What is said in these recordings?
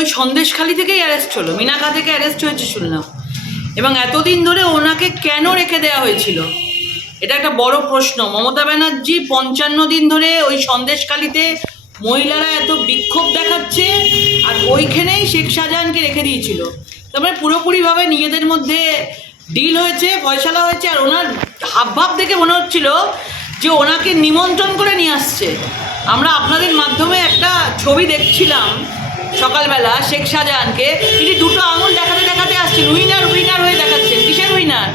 ওই সন্দেশখালি থেকেই অ্যারেস্ট হলো, মিনাখা থেকে অ্যারেস্ট হয়েছে শুনলাম। এবং এতদিন ধরে ওনাকে কেন রেখে দেওয়া হয়েছিল, এটা একটা বড় প্রশ্ন। মমতা ব্যানার্জি 55 দিন ধরে ওই সন্দেশখালিতে মহিলারা এত বিক্ষোভ দেখাচ্ছে, আর ওইখানেই শেখ শাহজাহানকে রেখে দিয়েছিল। তারপরে পুরোপুরিভাবে নিজেদের মধ্যে ডিল হয়েছে, ফয়সালা হয়েছে। আর ওনার হাবভাব দেখে মনে হচ্ছিল যে ওনাকে নিমন্ত্রণ করে নিয়ে আসছে। আমরা আপনাদের মাধ্যমে একটা ছবি দেখছিলাম সকালবেলা, শেখ শাহজাহানকে তিনি দুটো আঙুল দেখাতে দেখাতে আসছেন, উইনার উইনার হয়ে দেখাচ্ছেন। কিসের উইনার?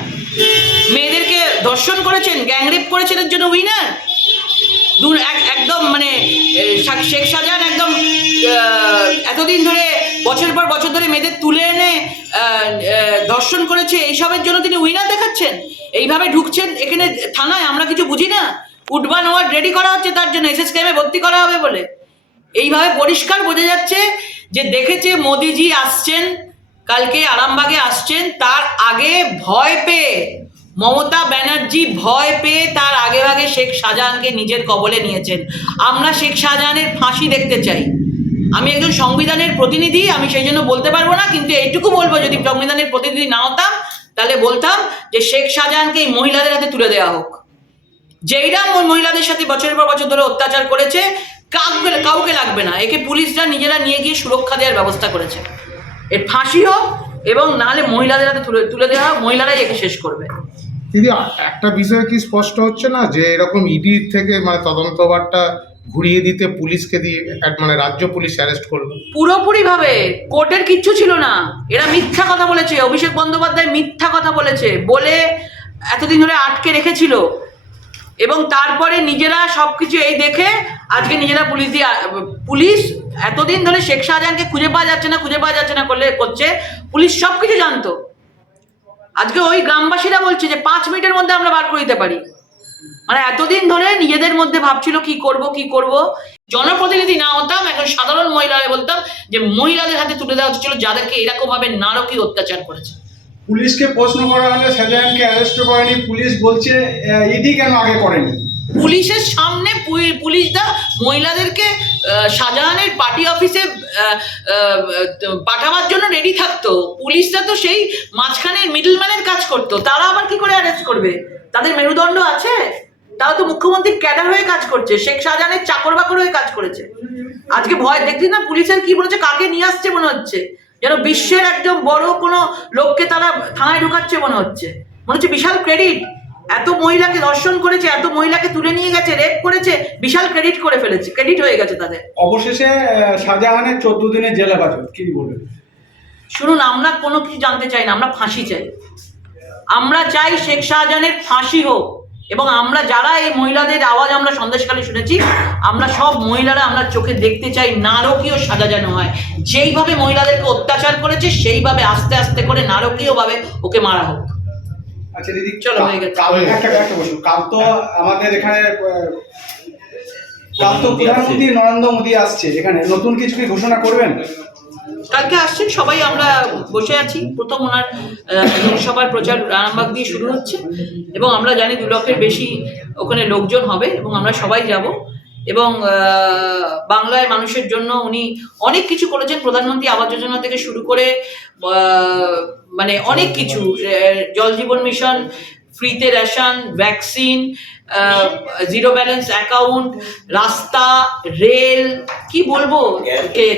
মেয়েদেরকে ধর্ষণ করেছেন, গ্যাংরেপ করেছেন, এর জন্য উইনার? একদম মানে শেখ শাহজাহান একদম এতদিন ধরে বছর পর বছর ধরে মেয়েদের তুলে এনে ধর্ষণ করেছে, এইসবের জন্য তিনি উইনার দেখাচ্ছেন। এইভাবে ঢুকছেন এখানে থানায়, আমরা কিছু বুঝি না। উডবান ওয়ার্ড রেডি করা হচ্ছে তার জন্য, এসএসকেএমে ভর্তি করা হবে বলে। এইভাবে পরিষ্কার বোঝা যাচ্ছে যে দেখেছে মোদিজি আসছেন, কালকে আরামবাগে আসছেন, তার আগে ভয় পেয়ে মমতা ব্যানার্জি ভয় পেয়ে তার আগে আগে শেখ শাহজাহানকে নিজের কবলে নিয়েছেন। আমরা শেখ শাহজাহানের ফাঁসি দেখতে চাই। আমি একজন সংবিধানের প্রতিনিধি, আমি সেই জন্য বলতে পারবো না, কিন্তু এইটুকু বলবো, যদি সংবিধানের প্রতিনিধি না হতাম তাহলে বলতাম যে শেখ শাহজাহানকে এই মহিলাদের হাতে তুলে দেওয়া হোক। যেইরা মহিলাদের সাথে বছরের পর বছর ধরে অত্যাচার করেছে, কাউকে লাগবে না, একে পুলিশরা নিজেরা নিয়ে গিয়ে সুরক্ষা দেওয়ার ব্যবস্থা করেছে। এর ফাঁসি হোক এবং নাহলে মহিলাদের হাতে তুলে দেওয়া হোক, মহিলারাই একে শেষ করবে। দিদি, একটা বিষয় কি স্পষ্ট হচ্ছে না যে এরকম ইডি থেকে মানে তদন্তভারটা ঘুরিয়ে দিতে পুলিশকে দিয়ে মানে রাজ্য পুলিশ অ্যারেস্ট করলো? পুরোপুরিভাবে কোর্টের কিচ্ছু ছিল না, এরা মিথ্যা কথা বলেছে। অভিষেক বন্দ্যোপাধ্যায় মিথ্যা কথা বলেছে বলে এতদিন ধরে আটকে রেখেছিল, এবং তারপরে নিজেরা সবকিছু এই দেখে আজকে নিজেরা পুলিশ এতদিন ধরে শেখ শাহজাহানকে খুঁজে পাওয়া যাচ্ছে না করছে। পুলিশ সবকিছু জানতো। আজকে ওই গ্রামবাসীরা বলছে যে 5 মিনিটের মধ্যে আমরা বার করে দিতে পারি। মানে এতদিন ধরে নিজেদের মধ্যে ভাবছিল কি করব। জনপ্রতিনিধি না হতাম, এখন সাধারণ মহিলারা বলতাম যে মহিলাদের হাতে তুলে দেওয়া হচ্ছিল, যাদেরকে এরকম ভাবে নারকীয় অত্যাচার করেছে। পুলিশকে প্রশ্ন করা হলে শাহজাহানকে অ্যারেস্ট করেনি, পুলিশ বলছে ইডি কেন আগে করেনি? পুলিশের সামনে পুলিশরা মহিলাদেরকে শাহজাহানের পার্টি অফিসে পাঠাবার জন্য রেডি থাকতো। পুলিশরা তো সেই মাঝখানের মিডলম্যানের কাজ করতো। তারা আবার কি করে অ্যারেস্ট করবে? তাদের মেরুদণ্ড আছে? তারা তো মুখ্যমন্ত্রীর ক্যাডার হয়ে কাজ করছে, শেখ শাহজাহানের চাকর বাকর হয়ে কাজ করেছে। আজকে ভয় দেখছি না পুলিশের কি বলেছে, কাকে নিয়ে আসছে মনে হচ্ছে যেন বিশ্বের একদম বড় কোনো লোককে তারা থানায় ঢুকাচ্ছে মনে হচ্ছে বিশাল ক্রেডিট। এত মহিলাকে ধর্ষণ করেছে, এত মহিলাকে তুলে নিয়ে গেছে, রেপ করেছে, বিশাল ক্রেডিট করে ফেলেছে, ক্রেডিট হয়ে গেছে তাদের। অবশেষে শাহজাহানের 14 দিনের জেল হেফাজত, কি বলবেন? শুনুন, আমরা কোনো কিছু জানতে চাই না, আমরা ফাঁসি চাই। আমরা চাই শেখ শাহজাহানের ফাঁসি হোক, এবং আমরা যারা এই মহিলাদের আওয়াজ আমরা সন্দেশখালী শুনেছি, আমরা সব মহিলারা আমরা চোখে দেখতে চাই নারকীয় সাজা যেন হয়। যেইভাবে মহিলাদেরকে অত্যাচার করেছে সেইভাবে আস্তে আস্তে করে নারকীয়ভাবে ওকে মারা হোক। আচ্ছা দিদি, চলো হয়ে গেছে। একটা বসুন। কাল তো আমাদের এখানে প্রধানমন্ত্রী নরেন্দ্র মোদী আসছে, এখানে নতুন কিছু কি ঘোষণা করবেন? কালকে আসছেন সবাই, আমরা বসে আছি। প্রথম ওনার লোকসভার প্রচার আরামবাগ দিয়ে শুরু হচ্ছে, এবং আমরা জানি 2 লক্ষের বেশি ওখানে লোকজন হবে, এবং আমরা সবাই যাব। এবং বাংলায় মানুষের জন্য উনি অনেক কিছু করেছেন, প্রধানমন্ত্রী আবাস যোজনা থেকে শুরু করে মানে অনেক কিছু, জল জীবন মিশন, ফ্রিতে রেশন, ভ্যাকসিন, 0 ব্যালেন্স অ্যাকাউন্ট, রাস্তা, রেল, কি বলবো,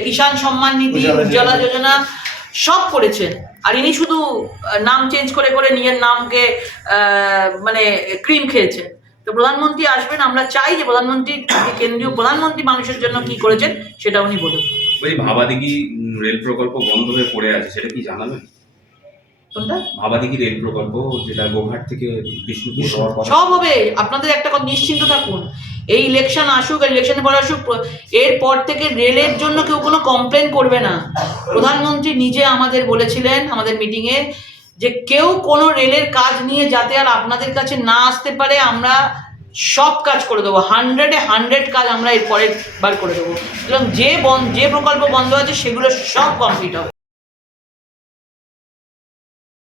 কিষাণ সম্মান নিধি, উজ্জ্বলা যোজনা, সব করেছেন। আর ইনি শুধু নাম চেঞ্জ করে করে নিজের নামকে মানে ক্রিম খেয়েছেন। তো প্রধানমন্ত্রী আসবেন, আমরা চাই যে প্রধানমন্ত্রী, কেন্দ্রীয় প্রধানমন্ত্রী মানুষের জন্য কি করেছেন সেটা উনি বলুন। ভাবাদিঘি রেল প্রকল্প বন্ধ হয়ে পড়ে আছে, সেটা কি জানাবেন? ভাবাদিঘি রেল প্রকল্প যেটা গোঘাট থেকে বিষ্ণুপুর সব হবে। আপনাদের একটা কথা নিশ্চিন্ত থাকুন, এই ইলেকশন আসুক, ইলেকশনের পর আসুক, এরপর থেকে রেলের জন্য কেউ কোনো কমপ্লেন করবে না। প্রধানমন্ত্রী নিজে আমাদের বলেছিলেন আমাদের মিটিংয়ে যে কেউ কোনো রেলের কাজ নিয়ে যাতে আর আপনাদের কাছে না আসতে পারে, আমরা সব কাজ করে দেবো। 100-এ 100 কাজ আমরা এর পরের বার করে দেবো। এবং যে প্রকল্প বন্ধ আছে সেগুলো সব কমপ্লিট হবে।